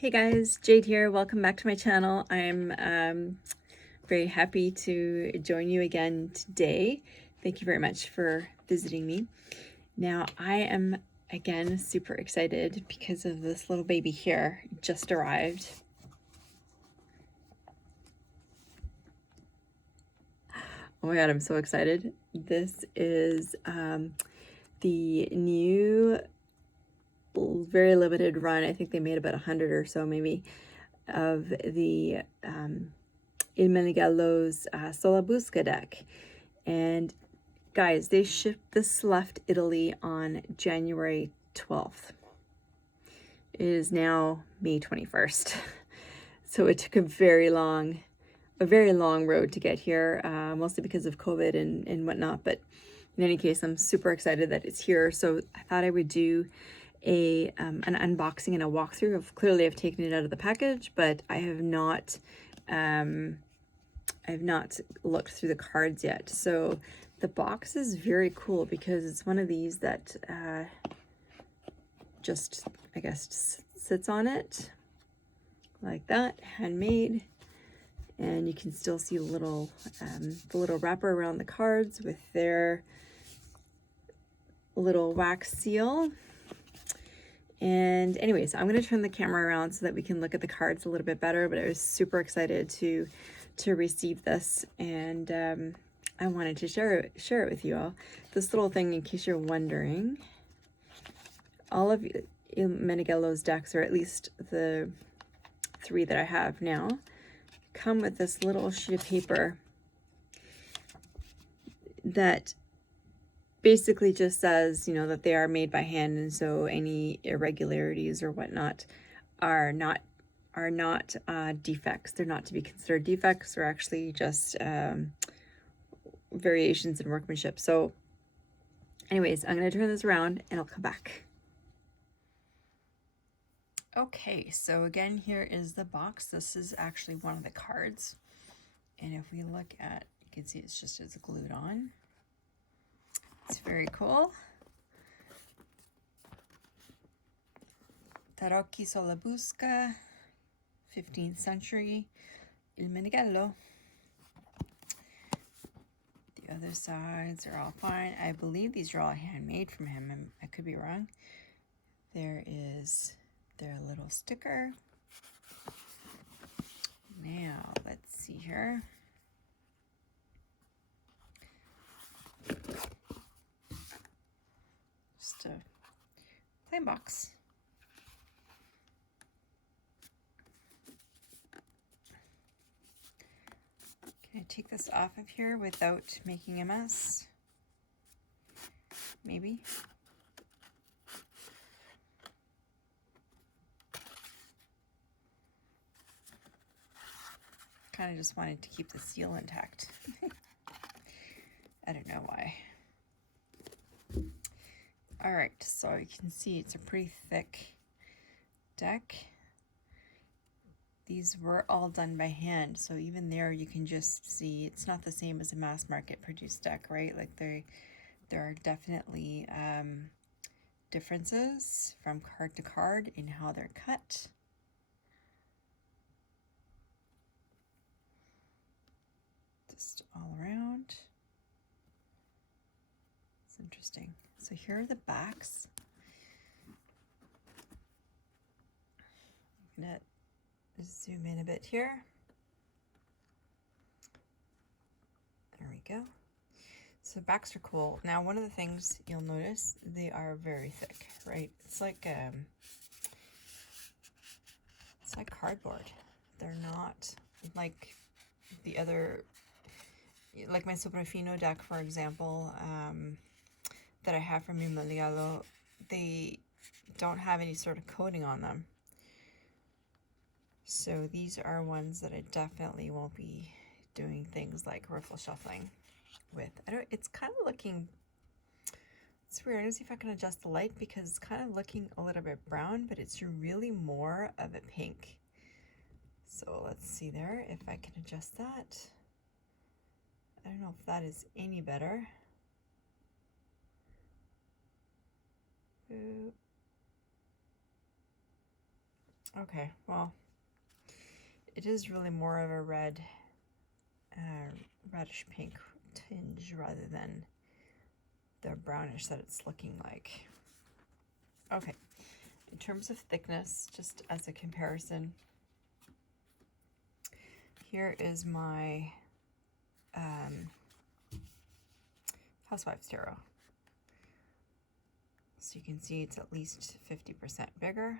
Hey guys, Jade here. Welcome back to my channel. I'm very happy to join you again today. Thank you very much for visiting me. Now, I am again super excited because of this little baby here. It just arrived. Oh my god, I'm so excited. This is the new very limited run. I think they made about 100 or so maybe of the Il Meneghello's Sola Busca deck. And guys, they shipped this, left Italy on January 12th. It is now May 21st. So it took a very long road to get here, mostly because of COVID and whatnot. But in any case, I'm super excited that it's here. So I thought I would do an unboxing and a walkthrough of. Clearly I've taken it out of the package, but I have not looked through the cards yet. So the box is very cool because it's one of these that just, I guess, sits on it like that, handmade. And you can still see the little wrapper around the cards with their little wax seal. And anyways, I'm going to turn the camera around so that we can look at the cards a little bit better, but I was super excited to receive this, and I wanted to share it with you all. This little thing, in case you're wondering, all of Il Meneghello's decks, or at least the 3 that I have now, come with this little sheet of paper that basically just says, you know, that they are made by hand, and so any irregularities or whatnot are not defects. They're not to be considered defects, or actually just variations in workmanship. So anyways, I'm going to turn this around and I'll come back. Okay, so again, here is the box. This is actually one of the cards, and if we look at, you can see it's glued on. It's very cool. Tarocchi Sola Busca, 15th century, Il Meneghello. The other sides are all fine. I believe these are all handmade from him. I could be wrong. There is their little sticker. Now, let's see here. Just a plain box. Can I take this off of here without making a mess? Maybe. Kind of just wanted to keep the seal intact. I don't know why. All right, so you can see it's a pretty thick deck. These were all done by hand, so even there you can just see it's not the same as a mass market produced deck, right? Like there are definitely differences from card to card in how they're cut. Just all around. It's interesting. So here are the backs. I'm gonna zoom in a bit here. There we go. So backs are cool. Now, one of the things you'll notice, they are very thick, right? It's like cardboard. They're not like the other, like my Soprafino deck, for example, that I have from Il Meneghello. They don't have any sort of coating on them. So these are ones that I definitely won't be doing things like riffle shuffling with. It's kind of looking, it's weird. Let me see if I can adjust the light, because it's kind of looking a little bit brown, but it's really more of a pink. So let's see there, if I can adjust that. I don't know if that is any better. Okay, well, it is really more of a red, reddish pink tinge rather than the brownish that it's looking like. Okay, in terms of thickness, just as a comparison, here is my Housewives Tarot. So you can see it's at least 50% bigger.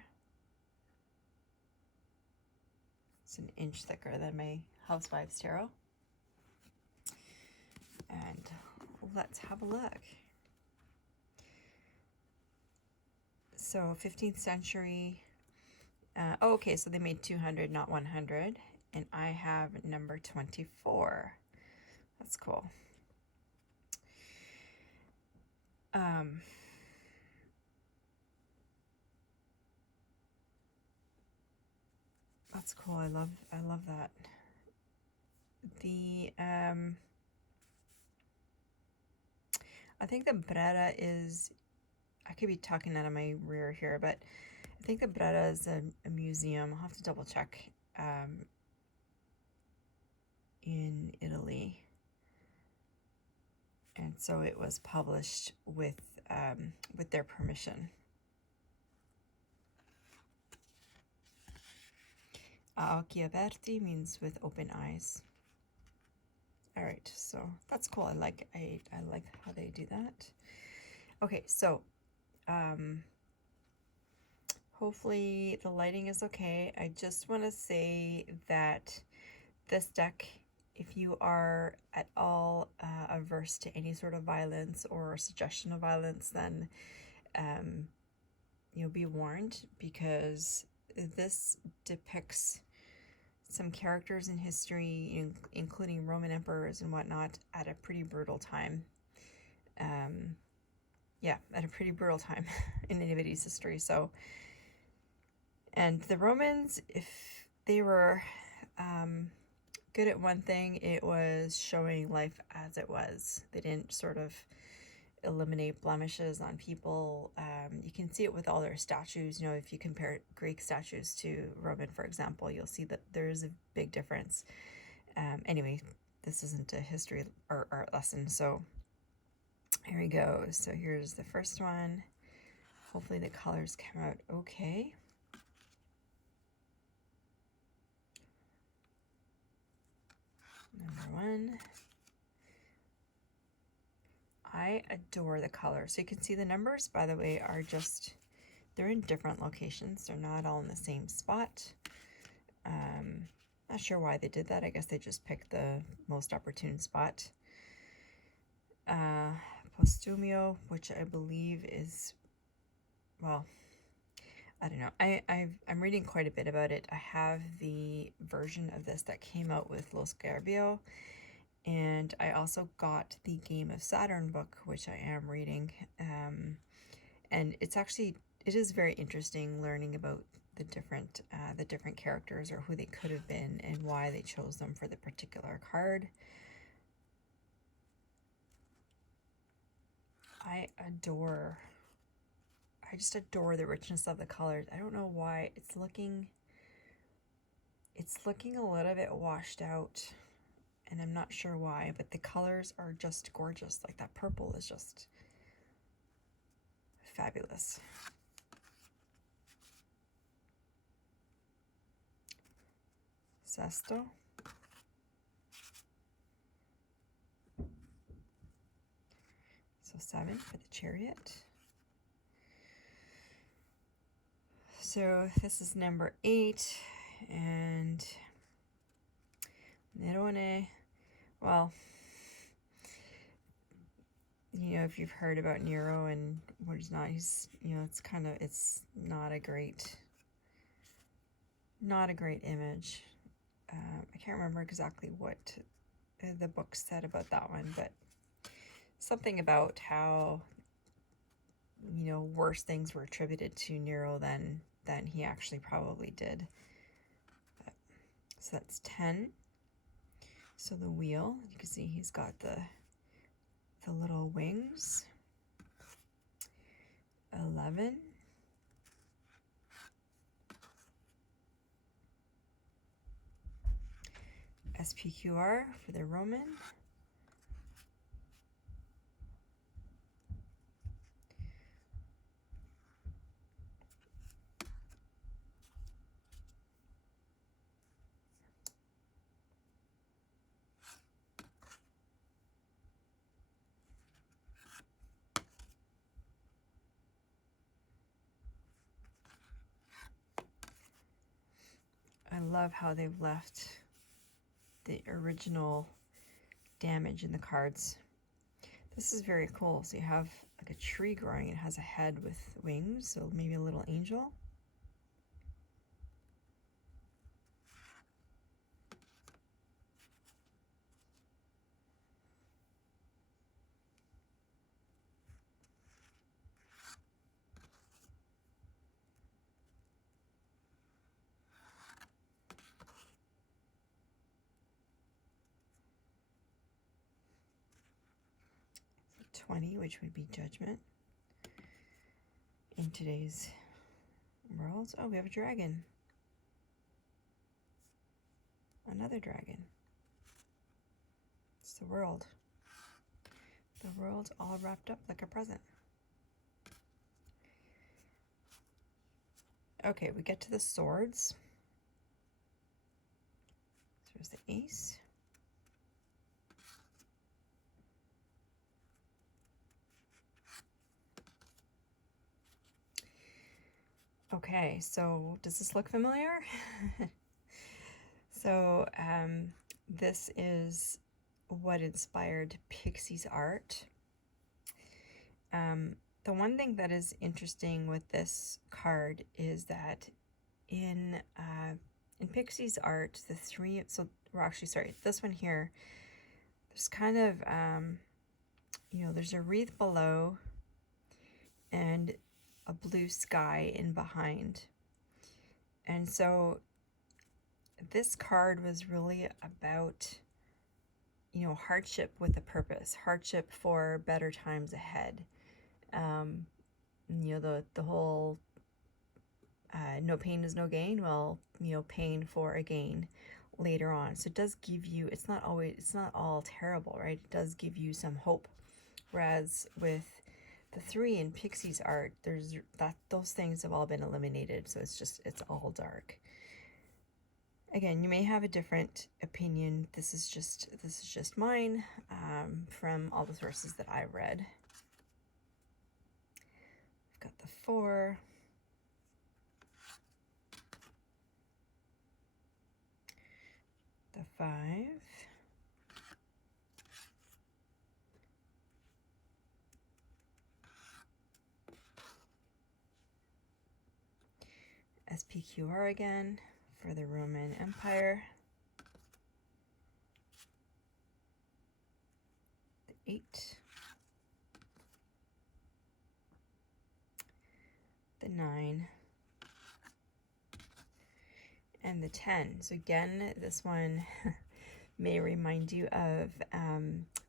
It's an inch thicker than my Housewives Tarot. And let's have a look. So 15th century. Oh, okay, so they made 200, not 100. And I have number 24. That's cool. That's cool. I love that. The I think the Brera is, I could be talking out of my rear here, but I think the Brera is a museum. I'll have to double check. In Italy, and so it was published with their permission. A occhi aperti means with open eyes. All right, so that's cool. I like how they do that. Okay, so hopefully the lighting is okay. I just want to say that this deck, if you are at all averse to any sort of violence or suggestion of violence, then you'll be warned, because this depicts some characters in history, including Roman emperors and whatnot, at a pretty brutal time. Yeah, at a pretty brutal time in anybody's history. So, and the Romans, if they were good at one thing, it was showing life as it was. They didn't sort of eliminate blemishes on people. You can see it with all their statues. You know, if you compare Greek statues to Roman, for example, you'll see that there is a big difference. Anyway, this isn't a history or art lesson, so here we go. So here's the first one. Hopefully the colors come out okay. Number one. I adore the color. So you can see the numbers, by the way, are just, they're in different locations. They're not all in the same spot. Not sure why they did that. I guess they just picked the most opportune spot. Postumio, which I believe is, well, I don't know. I'm reading quite a bit about it. I have the version of this that came out with Lo Scarabeo, and I also got the Game of Saturn book, which I am reading. And it's actually, it is very interesting learning about the different characters, or who they could have been and why they chose them for the particular card. I just adore the richness of the colors. I don't know why it's looking a little bit washed out, and I'm not sure why, but the colors are just gorgeous. Like that purple is just fabulous. Sesto. So 7 for the Chariot. So this is number 8, and Nerone, well, you know, if you've heard about Nero and what he's not, he's, you know, it's not a great image. I can't remember exactly what the book said about that one, but something about how, you know, worse things were attributed to Nero than he actually probably did. But, so that's 10. So the wheel, you can see he's got the little wings. 11. SPQR for the Roman. I love how they've left the original damage in the cards. This is very cool. So you have like a tree growing. It has a head with wings, so maybe a little angel. So 20, which would be judgment in today's world. Oh, we have a dragon. Another dragon. It's the world. The world's all wrapped up like a present. Okay, we get to the swords. So there's the ace. Okay, so does this look familiar? So this is what inspired Pixie's art. The one thing that is interesting with this card is that in Pixie's art, the three, so we're actually, sorry, this one here, there's kind of, you know, there's a wreath below and a blue sky in behind. And so this card was really about, you know, hardship with a purpose, hardship for better times ahead. You know, the whole no pain is no gain. Well, you know, pain for a gain later on. So it does give you, it's not all terrible, right? It does give you some hope. Whereas with the 3 in Pixie's art, those things have all been eliminated. So it's all dark. Again, you may have a different opinion. This is just mine from all the sources that I read. I've got the 4. The 5. SPQR again for the Roman Empire. The 8. The 9. And the 10. So again, this one may remind you of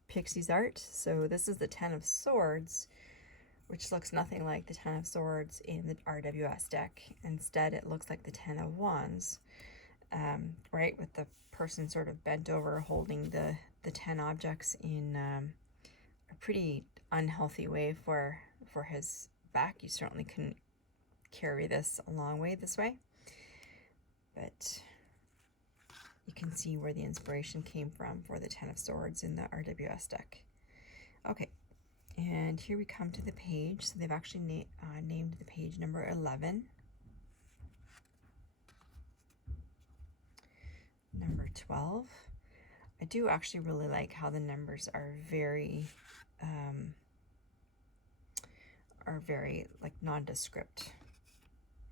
Pixie's art. So this is the 10 of Swords, which looks nothing like the 10 of Swords in the RWS deck. Instead, it looks like the 10 of Wands, right? With the person sort of bent over holding the 10 objects in a pretty unhealthy way for his back. You certainly couldn't carry this a long way this way. But you can see where the inspiration came from for the 10 of Swords in the RWS deck. Okay, and here we come to the page. So they've actually named the page number 11. Number 12. I do actually really like how the numbers are very like nondescript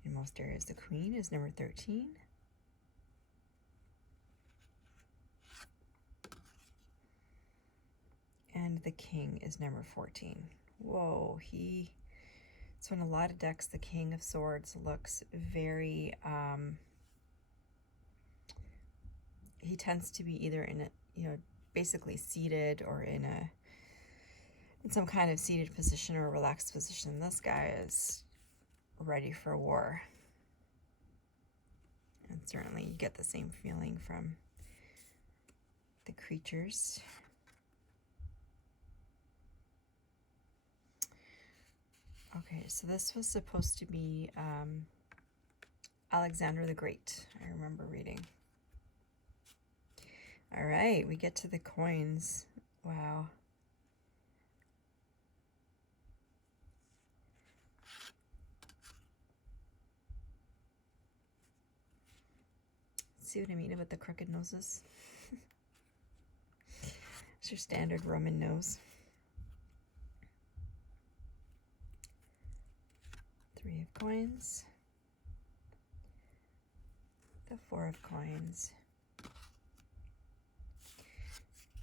in most areas. The Queen is number 13. And the King is number 14. Whoa, so in a lot of decks, the King of Swords looks very, he tends to be either in a, you know, basically seated or in some kind of seated position or relaxed position. This guy is ready for war. And certainly you get the same feeling from the creatures. Okay, so this was supposed to be Alexander the Great, I remember reading. All right, we get to the coins. Wow. See what I mean about the crooked noses? It's your standard Roman nose. 3 of coins. The 4 of coins.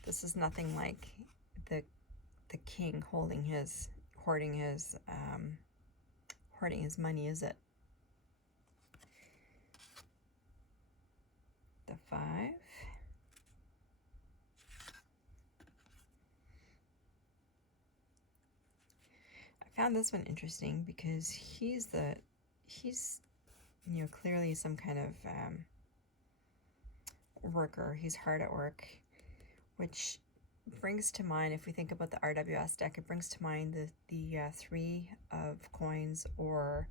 This is nothing like the king hoarding his money, is it? The 5. I found this one interesting because he's you know, clearly some kind of worker. He's hard at work, which brings to mind, if we think about the RWS deck, it brings to mind the 3 of coins or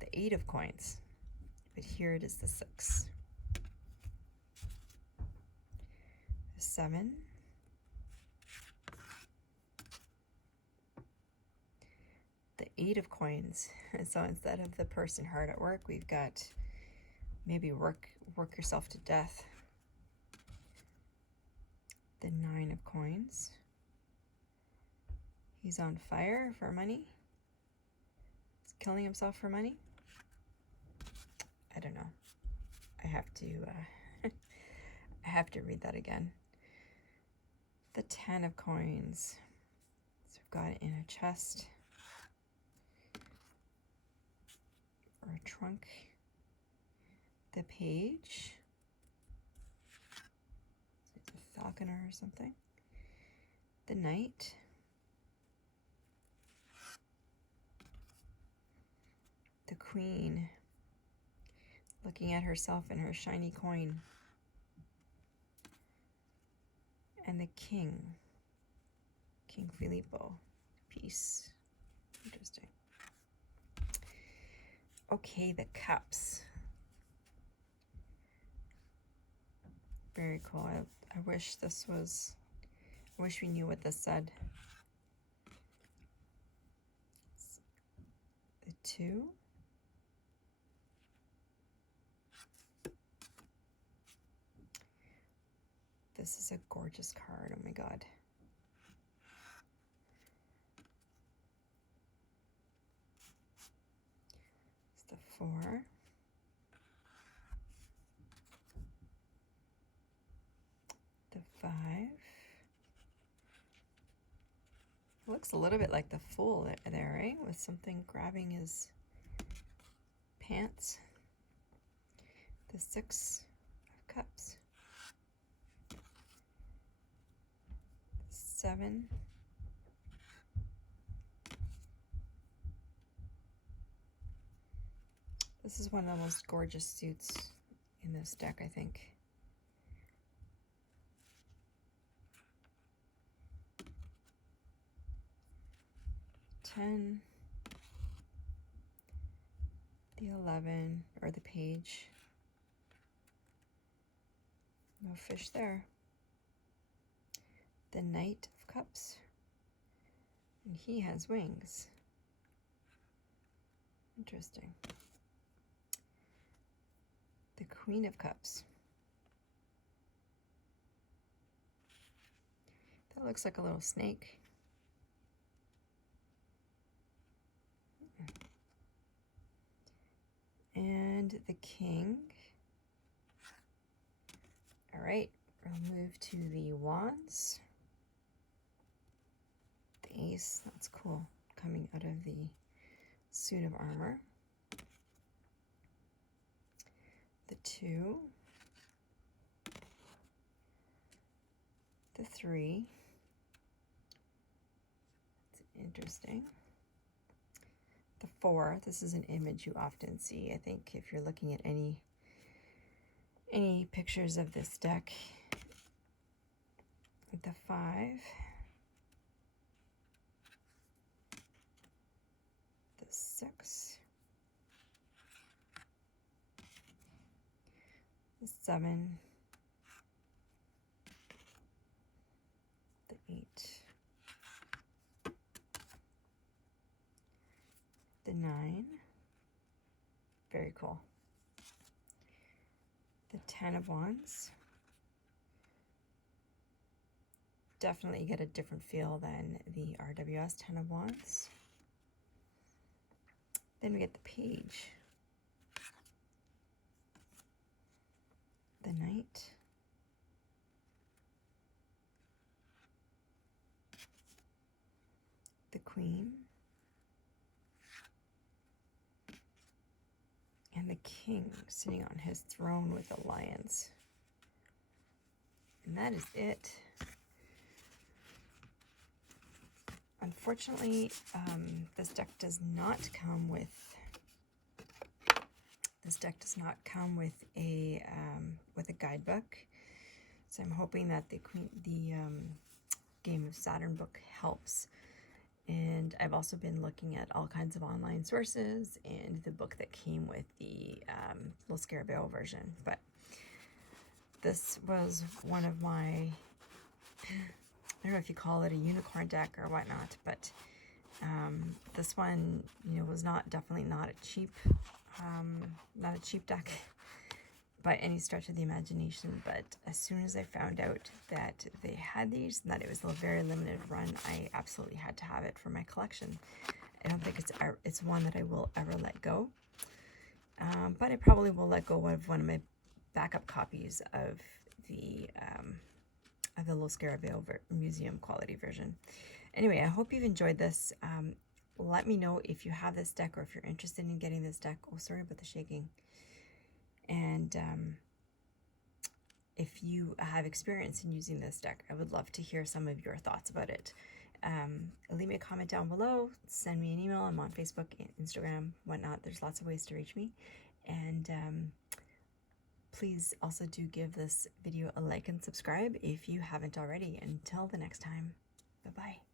the 8 of coins. But here it is the 6. The 7. The 8 of coins. So instead of the person hard at work, we've got maybe work yourself to death. The 9 of coins. He's on fire for money. He's killing himself for money. I don't know. I have to I have to read that again. The 10 of coins. So we've got it in a chest or a trunk. The page. It's a falconer or something. The knight. The queen, looking at herself in her shiny coin. And the king, King Filippo. Peace. Interesting. Okay, the cups. Very cool. I wish this was, I wish we knew what this said. The 2. This is a gorgeous card. Oh my God. It's the 4. The 5. It looks a little bit like the Fool there, right? With something grabbing his pants. The 6 of Cups. 7. This is one of the most gorgeous suits in this deck, I think. 10. The 11, or the page. No fish there. The Knight of Cups. And he has wings. Interesting. The Queen of Cups. That looks like a little snake. And the King. All right, we'll move to the Wands. The Ace, that's cool, coming out of the suit of armor. The 2. The 3. It's interesting. The 4, this is an image you often see. I think if you're looking at any pictures of this deck, the 5, the 6, the 7, the 8, the 9, very cool, the 10 of Wands. Definitely get a different feel than the RWS 10 of Wands. Then we get the Page, the Knight, the Queen, and the King sitting on his throne with the lions. And that is it. Unfortunately, this deck does not come with a guidebook. So I'm hoping that the Game of Saturn book helps. And I've also been looking at all kinds of online sources and the book that came with the Little Scarabeo version. But this was one of my, I don't know if you call it a unicorn deck or whatnot, but this one, you know, was definitely not a cheap deck by any stretch of the imagination. But as soon as I found out that they had these and that it was a very limited run, I absolutely had to have it for my collection. I don't think it's one that I will ever let go, but I probably will let go of one of my backup copies of the Little Scarabeo museum quality version. Anyway, I hope you've enjoyed this. Let me know if you have this deck or if you're interested in getting this deck. Oh, sorry about the shaking. And if you have experience in using this deck, I would love to hear some of your thoughts about it. Leave me a comment down below. Send me an email. I'm on Facebook, Instagram, whatnot. There's lots of ways to reach me. And please also do give this video a like and subscribe if you haven't already. Until the next time, bye-bye.